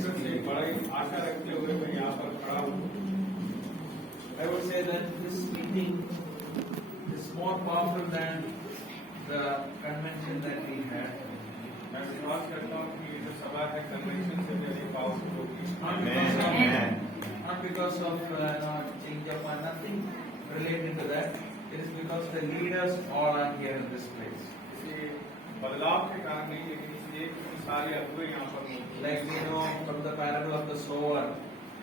परमेश्वर से बड़ी आशा रखते हुए मैं यहाँ पर खड़ा हूँ। I would say that this meeting is more powerful than the convention that we had. मैं विश्वास करता हूँ कि ये जो सभा है कन्वेंशन से भी अधिक पावरफुल होगी। Not because of change of mind, nothing related to that. It is because the leaders all are here in this place. किसी बदलाव के कारण नहीं, लेकिन इसलिए कि सारे अगुवे यहाँ पर मौजूद हैं। Like we know from the parable of the sower,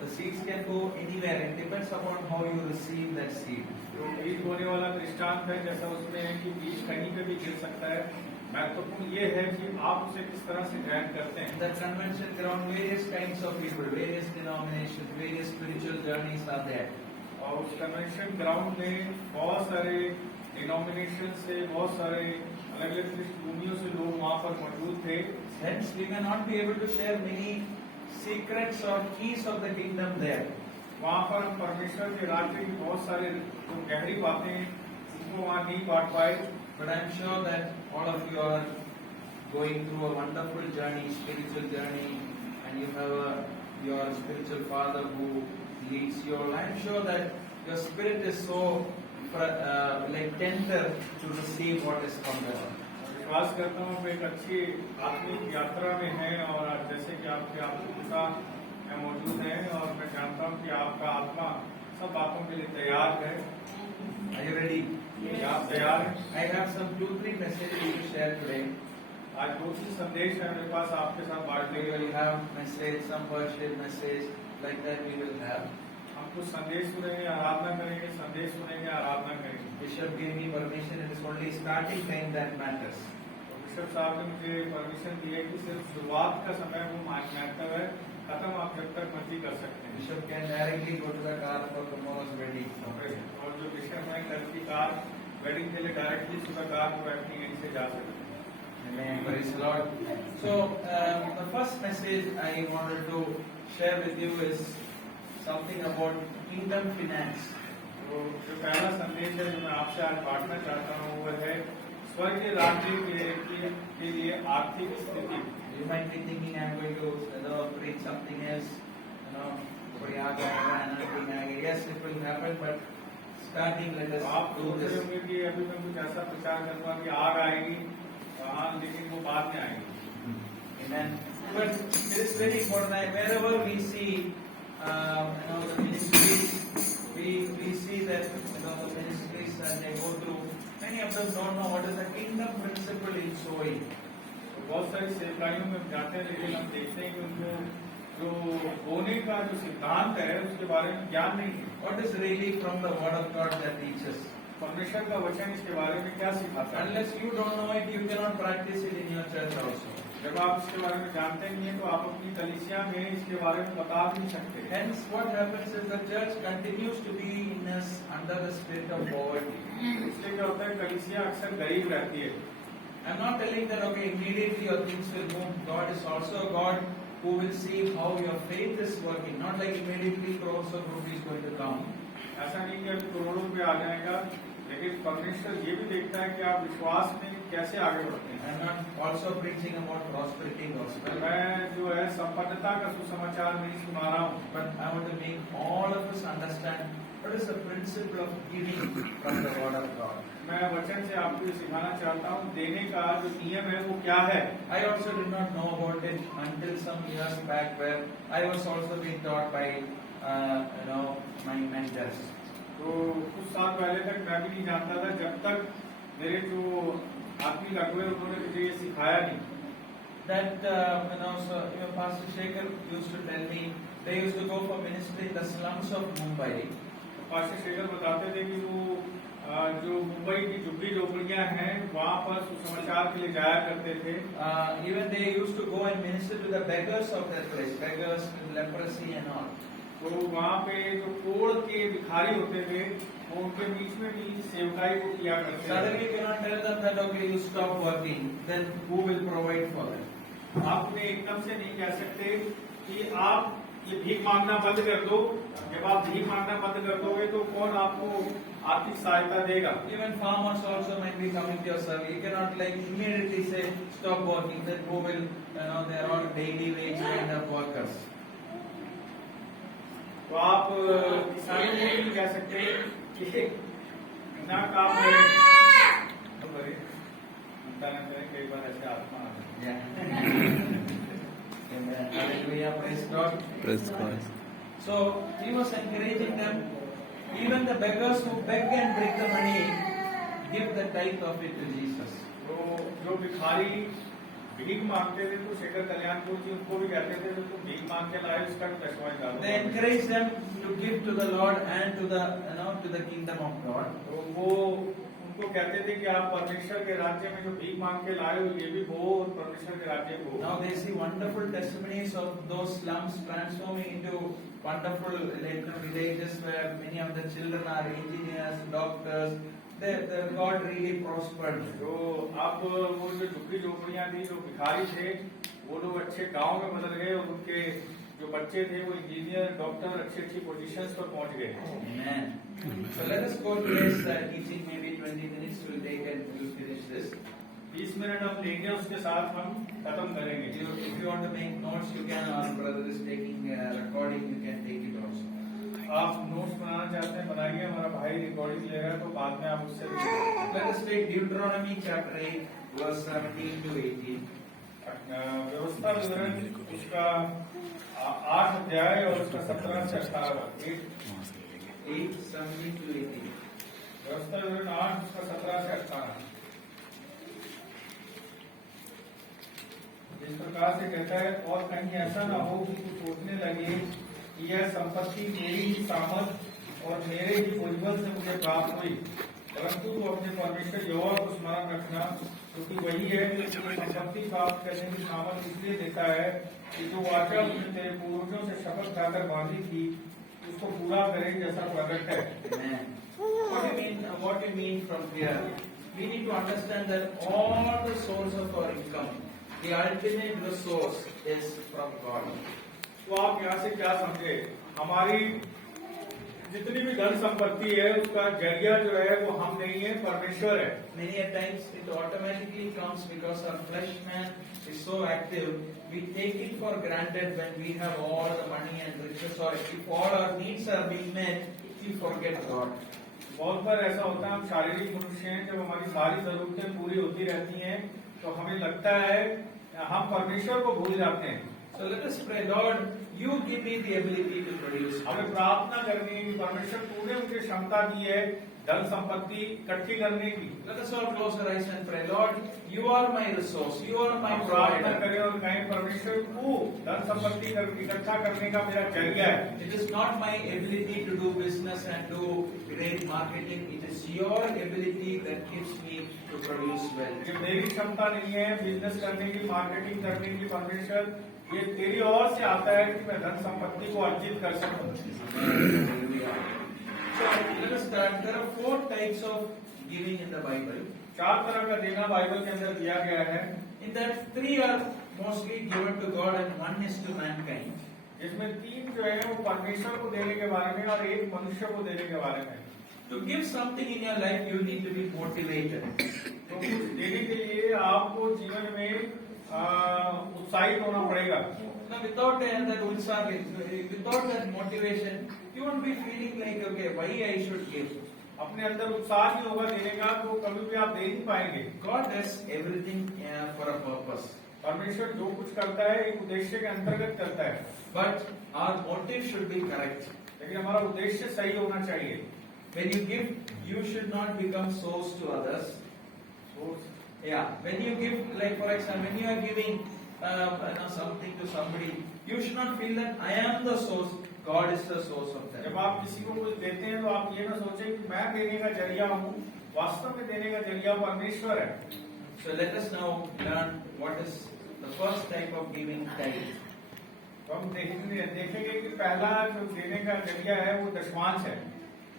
the seeds can go anywhere. It depends upon how you receive that seed. तो बीज बोने वाला दृष्टांत है, जैसा उसमें है कि बीज कहीं पे भी गिर सकता है। महत्वपूर्ण ये है कि आप उसे किस तरह से ग्रहण करते हैं। The convention ground, various kinds of people, various denominations, various spiritual journeys are there. और उस कन्वेंशन ग्राउंड में बहुत सारे डिनोमिनेशन से, बहुत सारे अलग अलग पृष्ठभूमियों से लोग वहाँ पर मौजूद थे। Hence, we may not be able to share many secrets or keys of the kingdom there. वहाँ पर हम परमेश्वर के राज्य की बहुत सारे जो गहरी बातें उसको वहाँ नहीं बांट पाए। But I am sure that all of you are going through a wonderful journey, spiritual journey, and you have your spiritual father who leads you all. I am sure that your spirit is so like tender to receive what is from the Lord. विश्वास करता हूँ कि एक अच्छी आत्मिक यात्रा में है, और जैसे कि आपके आत्मिकता में मौजूद है, और मैं जानता हूँ कि आपका आत्मा सब बातों के लिए तैयार है। Are you ready? आप तैयार हैं? I have some 2-3 messages to share today. आज 2-3 संदेश है मेरे पास आपके साथ बांटने We के will लिए। have message, some worship message, like that we will have. हम कुछ संदेश सुनेंगे, आराधना करेंगे, संदेश सुनेंगे, आराधना करेंगे। Bishop gave me permission. It is only starting time that matters. तो बिशप साहब ने मुझे परमिशन दी है कि सिर्फ शुरुआत का समय वो महत्व है, खत्म आप जब तक मर्जी कर सकते हैं। Bishop can directly go to the car for tomorrow's wedding. और जो बिशप है घर की कार वेडिंग के लिए डायरेक्टली सुबह कार को अपनी यहीं से जा सकते हैं। Amen. Praise the Lord. So, the first message I wanted to share with you is something about kingdom finance. तो जो पहला संदेश है जो मैं आपसे आज बांटना चाहता हूँ वो है स्वर्गीय राज्य के लिए आर्थिक स्थिति। You might be thinking I'm going to preach something else, कोई आ जाएगा, another thing आएगा. Yes, it will happen, but starting let us आप do सोच रहे this. होंगे कि अभी मैं कुछ ऐसा प्रचार करूँगा कि आग आएगी, हाँ, लेकिन वो बाद में आएगी। Amen. But it is very important that wherever we see, the ministries, we see that the ministries that they go through, many of them don't know what is the kingdom principle in sowing. तो बहुत सारी सेवकाइयों में जाते हैं, लेकिन हम देखते हैं कि उनको जो बोने का जो सिद्धांत है उसके बारे में ज्ञान नहीं है। What is really from the word of God that teaches? परमेश्वर का वचन इसके बारे में क्या सिखाता है? Unless you don't know it, you cannot practice it in your church also. जब आप इसके बारे में जानते नहीं है तो आप अपनी कलीसिया में इसके बारे में बता भी नहीं सकते। Hence, what happens is the church continues to be under the spirit of poverty. इसलिए क्या होता है, कलीसिया अक्सर गरीब रहती है। I'm not telling that immediately your things will move. God is also a God who will see how your faith is working. Not like immediately crores of rupees going to come. ऐसा नहीं कि अभी करोड़ों रुपये आ जाएगा, लेकिन परमेश्वर ये भी देखता है कि आप विश्वास में कैसे आगे बढ़ते हैं। I'm not also preaching about prosperity gospel. मैं जो है संपन्नता का सुसमाचार नहीं सुना रहा हूँ, But I want to make all of us understand what is the principle of giving from the word of God. मैं वचन से आपको ये सिखाना चाहता हूँ देने का जो नियम है वो क्या है। I also did not know about it until some years back, where I was also being taught by my mentors. तो कुछ साल पहले तक मैं भी नहीं जानता था, जब तक मेरे जो आत्मिक अगुवे उन्होंने मुझे ये सिखाया नहीं। That Pastor Shekhar used to tell me they used to go for ministry in the slums of Mumbai. Pastor Shekhar बताते थे कि वो जो मुंबई की झुग्गी झोपड़ियां हैं वहाँ पर सुसमाचार के लिए जाया करते थे। Even they used to go and minister to the beggars of that place, beggars with leprosy and all. तो वहाँ पे जो कोढ़ के भिखारी होते थे वो उनके बीच में भी सेवकाई को किया करते थे। Suddenly you cannot tell them that okay, you stop working, then who will provide for them? आप उन्हें एकदम से नहीं कह सकते कि आप ये भीख मांगना बंद कर दो, जब आप भीख मांगना बंद कर दोगे तो कौन आपको आर्थिक सहायता देगा? Even farmers also might be coming to your service. You cannot like immediately say stop working. Then who will, they are all daily wage kind of workers. तो आप किसानों को भी कह सकते हैं कि ना काम करें, तो करिए, चिंता न करें, कई बार ऐसे आत्मा आ जाती है। Amen. Hallelujah. Praise God. Praise God. So he was encouraging them. Even the beggars who beg and bring the money, give the tithe of it to Jesus. तो जो भिखारी भीख मांगते थे तो शेखर कल्याणपुर जी उनको भी कहते थे तो भीख मांग के लाए उसका दशवां डालो। They encourage them to give to the Lord and to the to the kingdom of God. तो वो उनको कहते थे कि आप परमेश्वर के राज्य में जो भीख मांग के लाए हो ये भी वो और परमेश्वर के राज्य को। Now they see wonderful testimonies of those slums transforming into wonderful villages where many of the children are engineers, doctors. The God really prospered. तो अब वो जो झुग्गी झोपड़ियां थी, जो भिखारी थे, वो लोग अच्छे गांव में बदल गए और उनके जो बच्चे थे वो इंजीनियर, डॉक्टर, अच्छी पोजीशंस पर पहुंच गए। Amen. So let us go to this teaching. Maybe 20 minutes we'll take and we'll finish this. 20 minute हम लेंगे, उसके साथ हम खत्म करेंगे। If you want to make notes, you can. Our brother is taking recording. You can take it also. आप notes बनाना चाहते हैं बनाइए, हमारा भाई रिकॉर्डिंग ले रहा है तो बाद में आप उससे Let us take Deuteronomy chapter 8, verse 17 to 18. व्यवस्था विवरण उसका 8 अध्याय और उसका 17 से 18। 8, 17 to 18. व्यवस्था विवरण 8 उसका 17 से 18 इस प्रकार से कहता है, और कहीं ऐसा ना हो कि तू सोचने लगे कि यह संपत्ति मेरी ही सामर्थ और मेरे ही उज्ज्वल से मुझे प्राप्त हुई, परंतु तू अपने परमेश्वर यहोवा को स्मरण रखना, क्योंकि वही है जो संपत्ति प्राप्त करने की सामर्थ इसलिए देता है कि जो वाचा उसने तेरे पूर्वजों से शपथ खाकर बांधी थी उसको पूरा करे जैसा प्रकट है। What do you mean from here? We need to understand that all the source of our income, the ultimate resource is from God. तो आप यहाँ से क्या समझे? हमारी जितनी भी धन संपत्ति है उसका जरिया जो है वो हम नहीं है, परमेश्वर है। Many a times it automatically comes because our flesh man is so active. We take it for granted when we have all the money and riches, or if all our needs are being met, we forget God. बहुत बार ऐसा होता है, हम शारीरिक मनुष्य हैं, जब हमारी सारी जरूरतें पूरी होती रहती हैं तो हमें लगता है हम परमेश्वर को भूल जाते हैं। So let us pray, Lord, you give me the ability to produce. हमें प्रार्थना करनी है कि परमेश्वर तूने मुझे क्षमता दी है धन संपत्ति इकट्ठी करने की। Let us all close our eyes and pray, Lord, you are my resource, you are my प्रार्थना provider. करें और कहें, परमेश्वर तू धन संपत्ति इकट्ठा करने का मेरा जरिया है। It is not my ability to do business and do great marketing. It is your ability that gives me to produce wealth. ये मेरी क्षमता नहीं है बिजनेस करने की, मार्केटिंग करने की, परमेश्वर ये तेरी ओर से आता है कि मैं धन संपत्ति को अर्जित कर सकूं। So let us start. There are 4 types of giving in the Bible. 4 तरह का देना बाइबल के अंदर दिया गया है। In that 3 are mostly given to God and 1 is to mankind. जिसमें 3 जो है वो परमेश्वर को देने के बारे में और 1 मनुष्य को देने के बारे में। To give something in your life, you need to be motivated. तो कुछ देने के लिए आपको जीवन में उत्साहित होना पड़ेगा। Now, without that motivation, you won't be feeling like, okay, why I should give. अपने अंदर उत्साह नहीं होगा देने का तो कभी भी आप दे नहीं पाएंगे। God does everything for a purpose. परमेश्वर जो कुछ करता है एक उद्देश्य के अंतर्गत करता है, But our motive should be correct. लेकिन हमारा उद्देश्य सही होना चाहिए। When you give, you should not become source to others. Yeah, when you give, like for example, when you are giving something to somebody, you should not feel that I am the source. God is the source of that. जब आप किसी को कुछ देते हैं तो आप ये ना सोचें कि मैं देने का जरिया हूँ, वास्तव में देने का जरिया परमेश्वर है। So let us now learn what is the first type of giving tithe. तो हम देखेंगे कि पहला जो देने का जरिया है वो दशमांश है।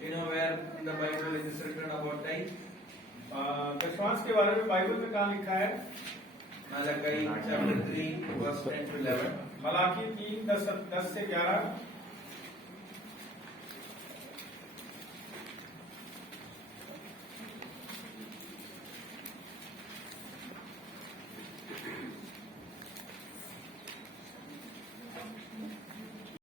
You know where in the Bible it is written about tithe? दशमांश के बारे में बाइबल में कहाँ लिखा है? Malachi chapter 3 verse 10 to 11. Malachi 3:10 से 11